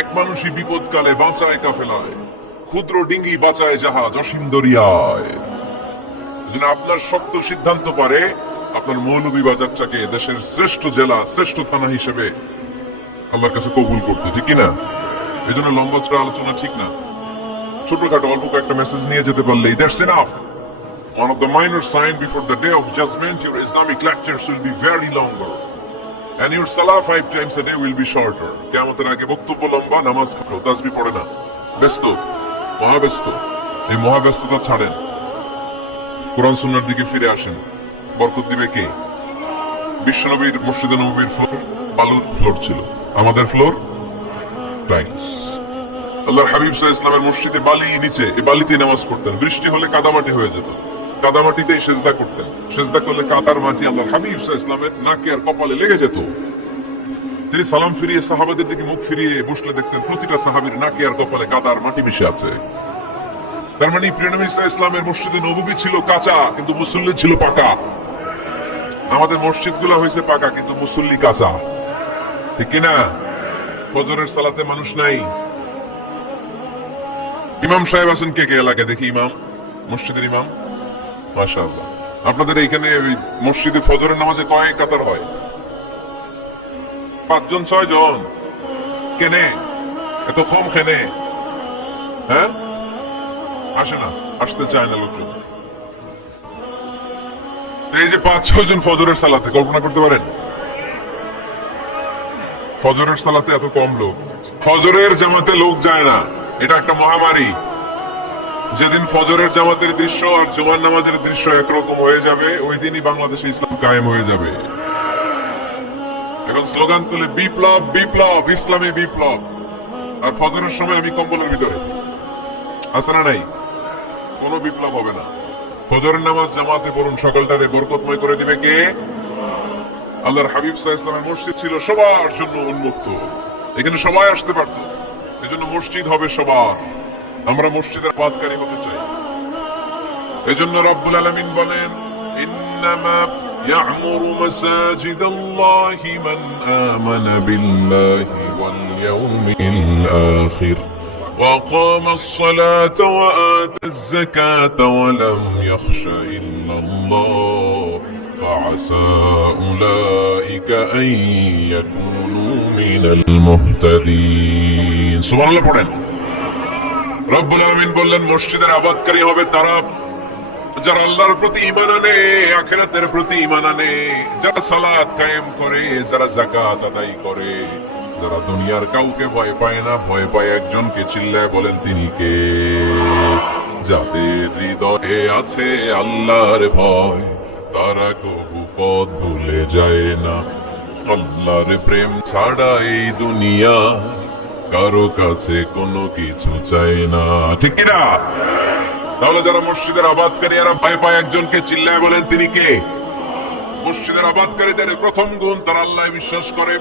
এক মানুষই বিপদকালে বাঁচায় কাফেলায়। ক্ষুদ্র ডিঙ্গি বাঁচায় জাহাজ অসীম দরিয়ায় আপনার শক্ত সিদ্ধান্ত পারে আপনার মৌলভীবাজারটাকে দেশের শ্রেষ্ঠ জেলা শ্রেষ্ঠ থানা হিসেবে আল্লাহর কাছে কবুল করতে ঠিক না? এই জন্য লম্বা চড়া আলোচনা ঠিক না। ছোটখাটো অল্প কয়েকটা মেসেজ নিয়ে যেতে পারলেই that's enough One of the minor sign before the day of judgment, your Islamic lectures will be very longer. And your salah five times a day will be shorter. কেমতের আগে বক্তব্য লম্বা, নামাজ খাটো, তাসবি পড়ে না। ব্যস্ত, মহাব্যস্ত। এই মহাব্যস্ততা ছাড়েন। কোরআন সুন্নার দিকে ফিরে আসেন। বরকত দিবে কে? বিশ্বনবীর, মসজিদে নবীর ফ্লোর, বালুর ফ্লোর ছিল। আমাদের ফ্লোর? টাইলস। আল্লাহর হাবিব সাহ ইসলামের মসজিদে বালি নিচে, এই বালিতে নামাজ পড়তেন। বৃষ্টি হলে কাদামাটি হয়ে যেত। কাদামাটিতেই সেজদা করতেন। সেজদা করলে কাদার মাটি আল্লাহর হাবিব ইসলামের নাকে আর কপালে লেগে যেত। তিনি সালাম ফিরিয়ে সাহাবাদের দিকে মুখ ফিরিয়ে বসলে দেখতেন প্রতিটা সাহাবীর নাকে আর কপালে কাদার মাটি মিশে আছে। তার মানে প্রিয়নবী ইসলামের মসজিদে নবী ছিল কাঁচা, কিন্তু মুসল্লি ছিল পাকা। আমাদের মসজিদগুলা হয়েছে পাকা, কিন্তু মুসল্লি কাঁচা। ঠিক কিনা? ফজরের সালাতে মানুষ নাই। ইমাম সাহেব আছেন কে কে এলাকায়? দেখি ইমাম, মসজিদের ইমাম। মাশাআল্লাহ। আপনাদের এইখানে ওই মসজিদে ফজরের নামাজে কয় কাতার হয়? পাঁচজন ছয় জন কেনে? এত কম খেনে হ্যাঁ? আসে না, আসতে চায় না লোকজন। এই যে পাঁচ ছয় জন ফজরের সালাতে, কল্পনা করতে পারেন? ফজরের সালাতে এত কম লোক। ফজরের জামাতে লোক যায় না। এটা একটা মহামারী। যেদিন ফজরের জামাতের দৃশ্য আর জুমার নামাজের দৃশ্য একরকম হয়ে যাবে, ওই দিনই বাংলাদেশে ইসলাম কায়েম হয়ে যাবে। এখন স্লোগান তুলে, বিপ্লব বিপ্লব, ইসলামী বিপ্লব। আর ফজরের সময় আমি কম্বলের ভিতরে। আছে না নাই? কোনো বিপ্লব হবে না। ফজরের নামাজ জামাতে পড়ুন, সকালটারে বরকতময় করে দিবে কে? আল্লাহর হাবিব সাহা ইসলামের মসজিদ ছিল সবার জন্য উন্মুক্ত। এখানে সবাই আসতে পারত। এজন্য মসজিদ হবে সবার। আমরা মসজিদের পাতকারী হতে চাই এজন্য রব্বুল আলামিন বলেন ইন্নামা يعمر مساجد الله من آمن بالله واليوم الآخر وقام الصلاة وآتى الزكاة ولم يخش إلا الله فعسى أولئك أن يكونوا من المهتدين سبحان الله পড়েন রব্বুল আলামিন বললেন, মসজিদের আবাদকারী হবে তারা। যারা আল্লাহর প্রতি ঈমান আনে, আখিরাতের প্রতি ঈমান আনে, যারা সালাত কায়েম করে, যারা যাকাত আদায় করে, যারা দুনিয়ার কাউকে ভয় পায় না, ভয় পায় একজনকে চিল্লায় বলেন, তিনি কে? যাদের হৃদয়ে আছে আল্লাহর ভয়, তারা কবু পথ ভুলে যায় না। আল্লাহর প্রেম ছাড়া এই দুনিয়া কারও কাছে কোনো কিছু চাই না। ঠিক কিনা? তাহলে যারা মসজিদের আবাদকারী, এরা ভয় পায় একজনকে চিল্লায় বলেন, তিনি কে? মসজিদের আবাদকারীদের প্রথম গুণ তারা আল্লাহ বিশ্বাস করে,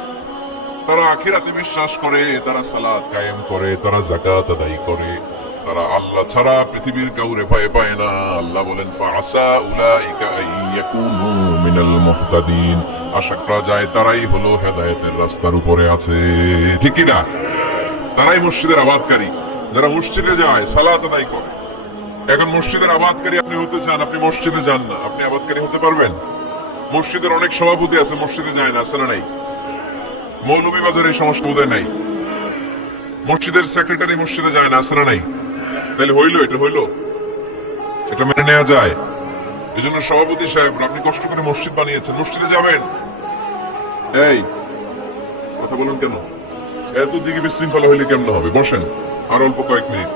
তারা আখিরাতে বিশ্বাস করে, তারা সালাত কায়েম করে, তারা জাকাত আদায় করে। তারা আল্লাহ ছাড়া পৃথিবীর কাউরে ভয় পায় না। আল্লাহ বলেন ফাসা উলাইকা আইয়াকুনু মিনাল মুহতাদিন। আশা করা যায় তারাই হলো হেদায়েতের রাস্তার উপরে আছে। ঠিক কি না তারাই মসজিদের আবাদকারী। যারা মসজিদে যায়, সালাত আদায় করে। এখন মসজিদের আবাদকারী আপনি হতে চান, আপনি মসজিদে যান না। আপনি আবাদকারী হতে পারবেন? মসজিদের অনেক সভাপতি আছে, মসজিদে যায় না, আছে না নাই? মৌলভীবাজার এই সমস্যা বোধহয় নাই। মসজিদের সেক্রেটারি মসজিদে যায় না, আছে নাই? তাহলে হইল, এটা হইল? এটা মেনে নেওয়া যায়। এই জন্য সভাপতি সাহেব, আপনি কষ্ট করে মসজিদ বানিয়েছেন। মসজিদে যাবেন? এই, কথা বলুন কেন? এত দিকে বিশৃঙ্খলা হইলে কেমন হবে? বসেন। আর অল্প কয়েক মিনিট।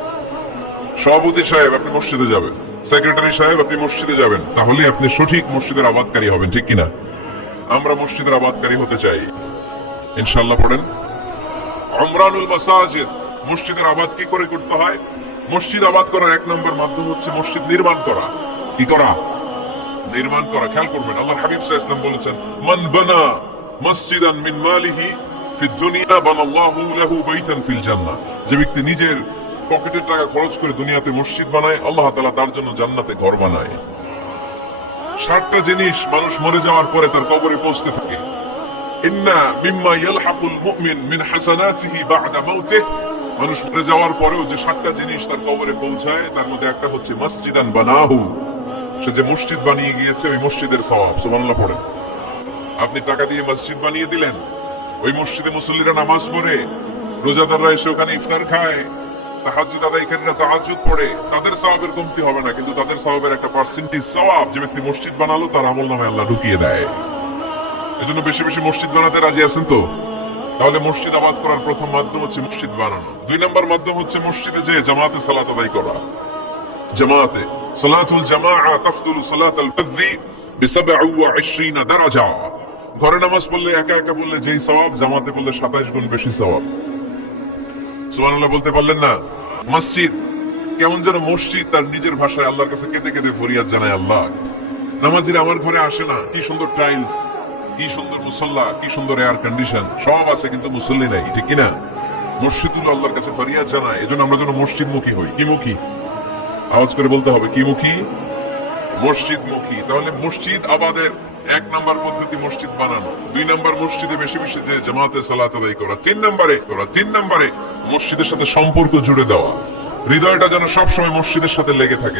সভাপতি সাহেব, আপনি মসজিদে যাবেন। সেক্রেটারি সাহেব, আপনি মসজিদে যাবেন। তাহলে আপনি সঠিক মসজিদের আবাদকারী হবেন, ঠিক কিনা? আমরা মসজিদের আবাদকারী হতে চাই। ইনশাল্লাহ পড়েন। অমরানুল মাসাজিদ, মসজিদের আবাদ কি করে করতে হয়? মসজিদ আবাদ করার এক নম্বর মাধ্যম হচ্ছে মসজিদ নির্মাণ করা। কি করা? নির্মাণ করা। খেয়াল করবেন আল্লাহ হাবিব আলাইহি ওয়াসাল্লাম বলেছেন, মান বানা মসজিদান মিন মালিহি যে ব্যক্তি নিজের পকেটের টাকা খরচ করে দুনিয়াতে মসজিদ বানায়, আল্লাহ তাআলা তার জন্য জান্নাতে ঘর বানায়। ষাটটা জিনিস মানুষ মরে যাওয়ার পরে তার কবরে পৌঁছতে থাকে। মিন মানুষ মরে যাওয়ার পরেও যে সাতটা জিনিস তার কবরে পৌঁছায়, তার মধ্যে একটা হচ্ছে মসজিদান বানাহু। সে যে মসজিদ বানিয়ে গিয়েছে, ওই মসজিদের সওয়াব, সুবহানাল্লাহ পড়েন। আপনি টাকা দিয়ে মসজিদ বানিয়ে দিলেন ওই মসজিদে মুসল্লিরা নামাজ পড়ে, রোজাদাররা এসে ওখানে ইফতার খায় আদায়কারীরা পড়ে, তাদের কমতি হবে না, কিন্তু তাদের একটা পার্সেন্টেজ যে ব্যক্তি মসজিদ বানালো, তার আমল নামে আল্লাহ ঢুকিয়ে দেয়। এজন্য বেশি বেশি মসজিদ বানাতে রাজি আছেন তো? তাহলে মসজিদ আবাদ করার প্রথম মাধ্যম হচ্ছে মসজিদ বানানো। দুই নম্বর মাধ্যম হচ্ছে মসজিদে যে জামাতে সালাত আদায় করা। জামাতে, সালাতুল জামাআ তাফদুলু সালাতাল ফাজরি ব 27 দারাজা। ঘরে নামাজ পড়লে একা একা বললে যেই সওয়াব, জামাতে পড়লে 27 গুণ বেশি সওয়াব। সুবহানাল্লাহ বলতে পারলেন না, মসজিদ কেমন যেন মসজিদ তার নিজের ভাষায় আল্লাহর কাছে কেঁদে কেঁদে ফরিয়াদ জানায় আল্লাহ। নামাজিরা আমার ঘরে আসে না, কি সুন্দর টাইলস কি সুন্দর মুসল্লা, কি সুন্দর এয়ার কন্ডিশন সব আছে কিন্তু মুসল্লি নাই, ঠিক কিনা? মসজিদুল আল্লাহর কাছে ফরিয়াদ জানায়, এজন্য আমরা যেন মসজিদ মুখী হই। কি মুখী? আওয়াজ করে বলতে হবে, কি মুখী? মসজিদ মুখী তাহলে মসজিদ আবাদের এক নম্বর পদ্ধতি মসজিদ বানানো। দুই নম্বর মসজিদে বেশি বেশি যে জামাতে সালাত আদায় করা, তিন নম্বরে করা, তিন নম্বরে মসজিদের সাথে সম্পর্ক জুড়ে দেওয়া। হৃদয়টা যেন সবসময় মসজিদের সাথে লেগে থাকে।